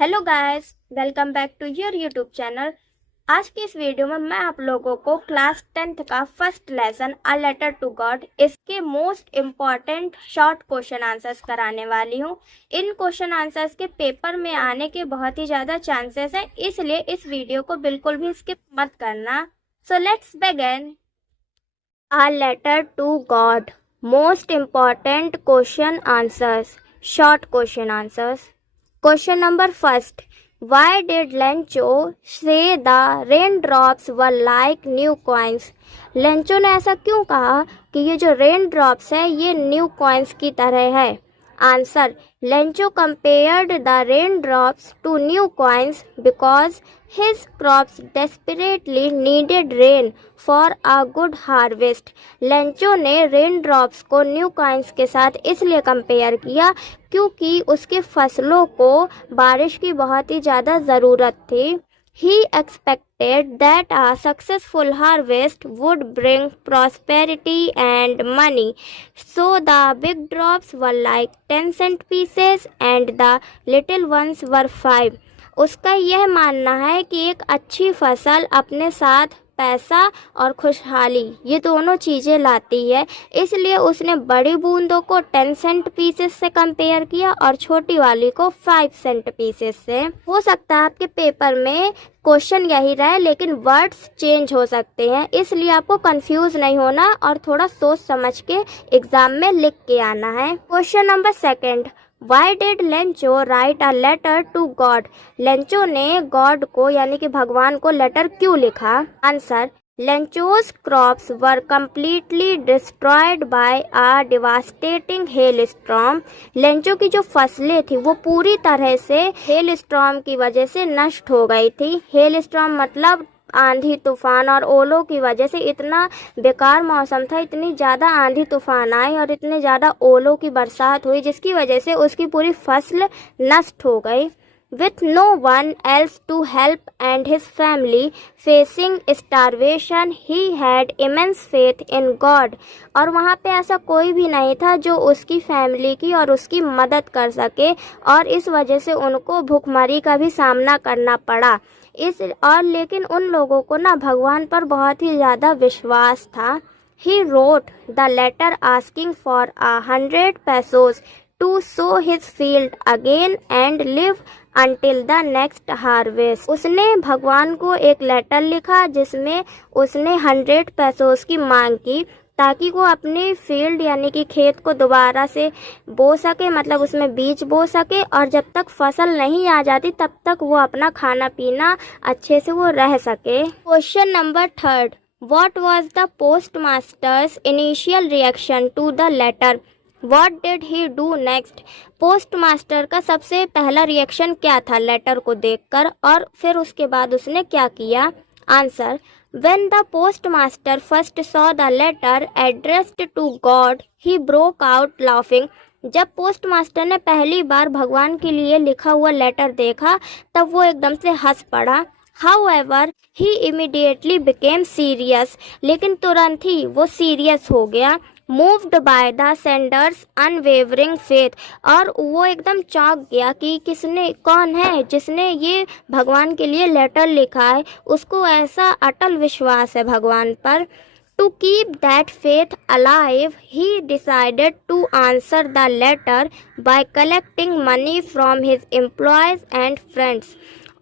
Hello guys, welcome back to your YouTube channel. आज की इस वीडियो में मैं आप लोगों को क्लास 10th का first lesson a letter to God इसके most important short question answers कराने वाली हूँ। इन क्वेश्चन आंसर्स के पेपर में आने के बहुत ही ज़्यादा चांसेस हैं, इसलिए इस वीडियो को बिल्कुल भी स्किप मत करना। So let's begin. A letter to God, most important question answers, short question answers. Question number first. Why did Lencho say the raindrops were like new coins? Lencho ने ऐसा क्यों कहा कि ये जो रेन ड्रॉप्स है ये न्यू कॉइन्स की तरह है? Answer, Lencho compared the raindrops to new coins because his crops desperately needed rain for a good harvest. Lencho ने रेन ड्रॉप्स को न्यू कॉइन्स के साथ इसलिए कंपेयर किया क्योंकि उसके फसलों को बारिश की बहुत ही ज़्यादा ज़रूरत थी। He expected that a successful harvest would bring prosperity and money. So the big drops were like 10-cent pieces and the little ones were 5. उसका यह मानना है कि एक अच्छी फसल अपने साथ पैसा और खुशहाली ये दोनों चीज़ें लाती है, इसलिए उसने बड़ी बूंदों को 10 सेंट पीसेस से कंपेयर किया और छोटी वाली को 5 सेंट पीसेस से। हो सकता है आपके पेपर में क्वेश्चन यही रहे लेकिन वर्ड्स चेंज हो सकते हैं, इसलिए आपको कंफ्यूज नहीं होना और थोड़ा सोच समझ के एग्जाम में लिख के आना है। Question number second, Why did Lencho write a letter to God? Lencho ने गॉड को यानी कि भगवान को लेटर क्यों लिखा? Answer, Lencho's crops were completely destroyed by a devastating hailstorm. Lencho की जो फसलें थी वो पूरी तरह से हेल स्टॉर्म की वजह से नष्ट हो गई थी। हेल स्टॉर्म मतलब आंधी तूफान, और ओलों की वजह से इतना बेकार मौसम था, इतनी ज़्यादा आंधी तूफान आई और इतने ज़्यादा ओलों की बरसात हुई जिसकी वजह से उसकी पूरी फसल नष्ट हो गई। With no one else to help and his family facing starvation, he had immense faith in God. और वहाँ पे ऐसा कोई भी नहीं था जो उसकी फैमिली की और उसकी मदद कर सके, और इस वजह से उनको भूखमरी का भी सामना करना पड़ा। लेकिन उन लोगों को ना भगवान पर बहुत ही ज़्यादा विश्वास था। He wrote the letter asking for 100 pesos to sow his field again and live until the next harvest. उसने भगवान को एक लेटर लिखा जिसमें उसने 100 पैसोस की मांग की ताकि वो अपने फील्ड यानी कि खेत को दोबारा से बो सके, मतलब उसमें बीज बो सके, और जब तक फसल नहीं आ जाती तब तक वो अपना खाना पीना अच्छे से वो रह सके। Question number third, what was the postmaster's initial reaction to the letter? What did he do next? Postmaster का सबसे पहला रिएक्शन क्या था लेटर को देखकर, और फिर उसके बाद उसने क्या किया? Answer, when the postmaster first saw the letter addressed to God, he broke out laughing. जब पोस्ट मास्टर ने पहली बार भगवान के लिए लिखा हुआ लेटर देखा तब वो एकदम से हंस पड़ा। However, he immediately became serious. लेकिन तुरंत ही वो सीरियस हो गया। Moved by the sender's unwavering faith. और वो एकदम चौंक गया कि कौन है जिसने ये भगवान के लिए लेटर लिखा है, उसको ऐसा अटल विश्वास है भगवान पर। To keep that faith alive, he decided to answer the letter by collecting money from his employees and friends.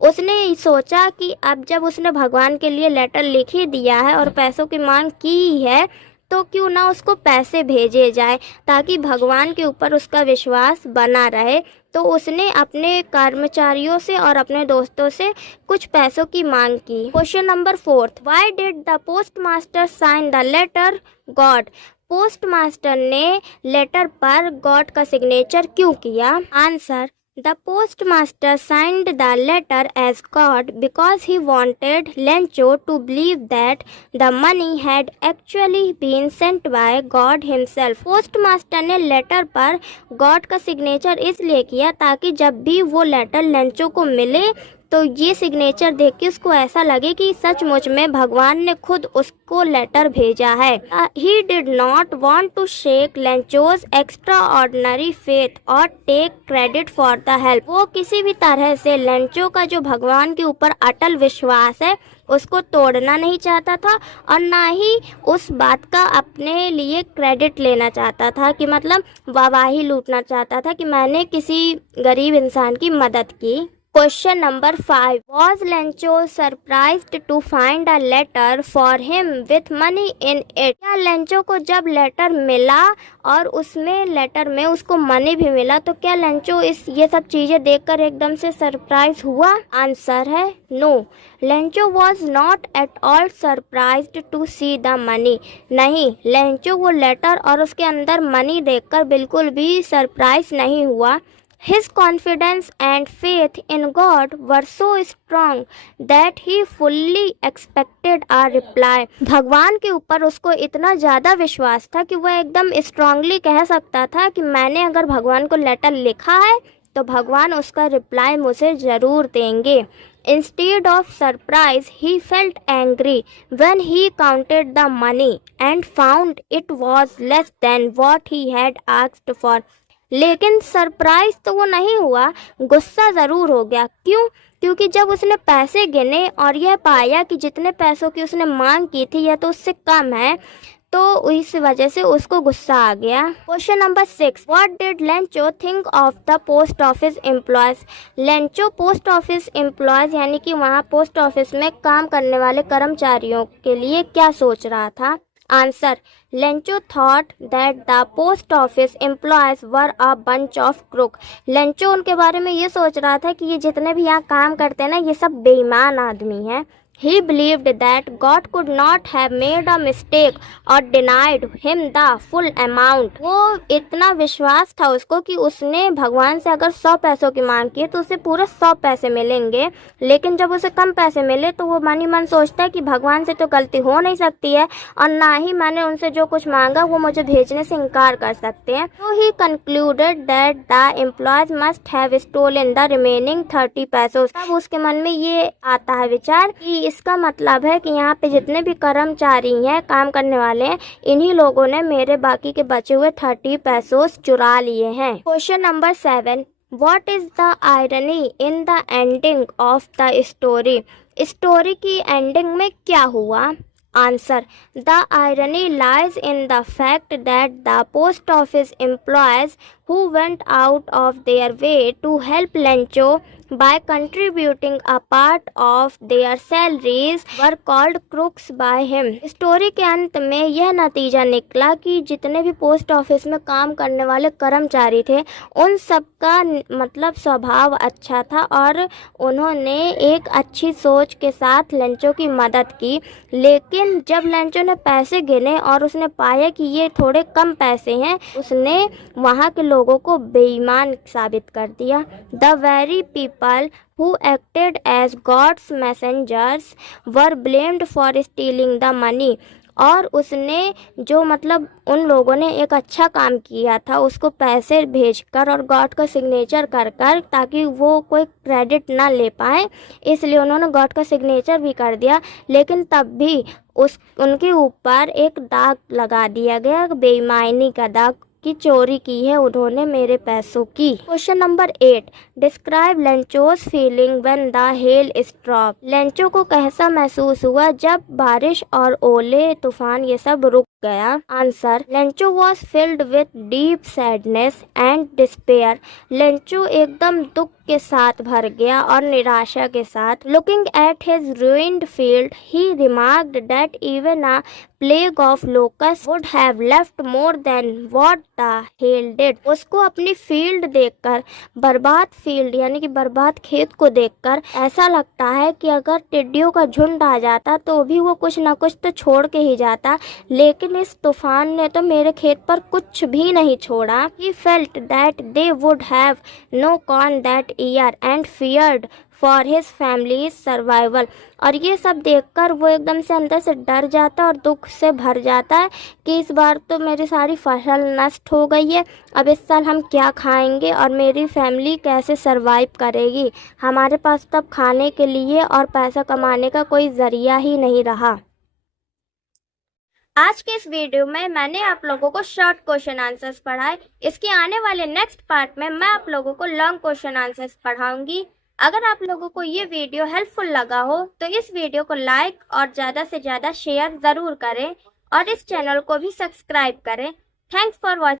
उसने सोचा कि अब जब उसने भगवान के लिए लेटर लिख ही दिया है और पैसों की मांग की है तो क्यों ना उसको पैसे भेजे जाए ताकि भगवान के ऊपर उसका विश्वास बना रहे। तो उसने अपने कर्मचारियों से और अपने दोस्तों से कुछ पैसों की मांग की। Question number fourth, why did the postmaster sign the letter God? Postmaster ने लेटर पर गॉड का सिग्नेचर क्यों किया? Answer, the postmaster signed the letter as God because he wanted Lencho to believe that the money had actually been sent by God himself. Postmaster ने letter पर God का signature इसलिए किया ताकि जब भी वो लेटर लेंचो को मिले तो ये सिग्नेचर देख के उसको ऐसा लगे कि सचमुच में भगवान ने खुद उसको लेटर भेजा है। He did not want to shake Lencho's extraordinary faith और take credit for the help. वो किसी भी तरह से लेंचो का जो भगवान के ऊपर अटल विश्वास है उसको तोड़ना नहीं चाहता था और ना ही उस बात का अपने लिए क्रेडिट लेना चाहता था कि मतलब वाहवाही लूटना चाहता था कि मैंने किसी गरीब इंसान की मदद की। Question number 5, was Lencho surprised to find a letter for him with money in it. क्या लेंचो को जब लेटर मिला और उसमें लेटर में उसको मनी भी मिला तो क्या लेंचो ये सब चीजें देखकर एकदम से सरप्राइज हुआ? आंसर है no. Lencho was not at all surprised to see the money. नहीं, लेंचो वो लेटर और उसके अंदर मनी देखकर बिल्कुल भी सरप्राइज नहीं हुआ। His confidence and faith in God were so strong that he fully expected a reply. भगवान के ऊपर उसको इतना ज़्यादा विश्वास था कि वह एकदम स्ट्रांगली कह सकता था कि मैंने अगर भगवान को लेटर लिखा है तो भगवान उसका रिप्लाई मुझे ज़रूर देंगे। Instead of surprise, he felt angry when he counted the money and found it was less than what he had asked for. लेकिन सरप्राइज तो वो नहीं हुआ, गुस्सा ज़रूर हो गया। क्यों? क्योंकि जब उसने पैसे गिने और यह पाया कि जितने पैसों की उसने मांग की थी यह तो उससे कम है, तो इस वजह से उसको गुस्सा आ गया। Question number 6, what did Lencho think of the post office employees. Lencho post office employees यानी कि वहाँ पोस्ट ऑफिस में काम करने वाले कर्मचारियों के लिए क्या सोच रहा था? Answer, Lencho thought that the post office employees were a bunch of crook. Lencho उनके बारे में ये सोच रहा था कि ये जितने भी यहाँ काम करते हैं ना ये सब बेईमान आदमी हैं। He believed that God could not have made a mistake or denied him the full amount. वो इतना विश्वास था उसको कि उसने भगवान से अगर 100 पैसों की मांग की तो उसे पूरे 100 पैसे मिलेंगे, लेकिन जब उसे कम पैसे मिले तो वो मन ही मन सोचता है कि भगवान से तो गलती हो नहीं सकती है और ना ही मैंने उनसे जो कुछ मांगा वो मुझे भेजने से इनकार कर सकते हैं। तो he concluded that the employees must have stolen the remaining 30 पैसों। तब उसके मन में ये आता है विचार कि इसका मतलब है कि यहाँ पे जितने भी कर्मचारी हैं, काम करने वाले हैं, इन्हीं लोगों ने मेरे बाकी के बचे हुए 30 पैसों चुरा लिए हैं। Question number 7, what is the irony in the ending of the story. Story की एंडिंग में क्या हुआ? Answer, the irony lies in the fact that the post office employees who went out of their way to help Lencho by contributing a part of their salaries were called crooks by him. Story के अंत में यह नतीजा निकला कि जितने भी post office में काम करने वाले कर्मचारी थे उन सब का मतलब स्वभाव अच्छा था और उन्होंने एक अच्छी सोच के साथ लेंचो की मदद की। लेकिन जब लेंचो ने पैसे गिने और उसने पाया कि ये थोड़े कम पैसे हैं, उसने वहाँ के लोगों को बेईमान साबित कर दिया। The very people who acted as God's messengers were blamed for stealing the money। और उसने जो मतलब उन लोगों ने एक अच्छा काम किया था उसको पैसे भेजकर और गॉड का सिग्नेचर कर ताकि वो कोई क्रेडिट ना ले पाए, इसलिए उन्होंने गॉड का सिग्नेचर भी कर दिया। लेकिन तब भी उनके ऊपर एक दाग लगा दिया गया, बेईमानी का दाग की चोरी की है उन्होंने मेरे पैसों की। Question number 8, describe Lencho's feeling when the hell stop. Lencho को कैसा महसूस हुआ जब बारिश और ओले तूफान ये सब रुक गया? Answer, Lencho was filled with deep sadness and despair. Lencho एकदम दुख के साथ भर गया और निराशा के साथ। Looking at his ruined field, he remarked that even a plague of locusts would have left more than what the hail did। उसको अपनी फील्ड देखकर, बर्बाद फील्ड यानी कि बर्बाद खेत को देखकर ऐसा लगता है कि अगर टिड्डियों का झुंड आ जाता तो भी वो कुछ ना कुछ तो छोड़ के ही जाता, लेकिन इस तूफान ने तो मेरे खेत पर कुछ भी नहीं छोड़ा। He felt that they would have no corn that year and feared for his family survival. और ये सब देखकर वो एकदम से अंदर से डर जाता है और दुख से भर जाता है कि इस बार तो मेरी सारी फसल नष्ट हो गई है। अब इस साल हम क्या खाएंगे और मेरी फैमिली कैसे सरवाइव करेगी। हमारे पास तब खाने के लिए और पैसा कमाने का कोई ज़रिया ही नहीं रहा। आज के इस वीडियो में मैंने आप लोगों को शॉर्ट क्वेश्चन आंसर्स पढ़ाए। इसके आने वाले नेक्स्ट पार्ट में मैं आप लोगों को लॉन्ग क्वेश्चन आंसर्स पढ़ाऊंगी। अगर आप लोगों को ये वीडियो हेल्पफुल लगा हो तो इस वीडियो को लाइक और ज़्यादा से ज़्यादा शेयर ज़रूर करें और इस चैनल को भी सब्सक्राइब करें। Thanks for watching.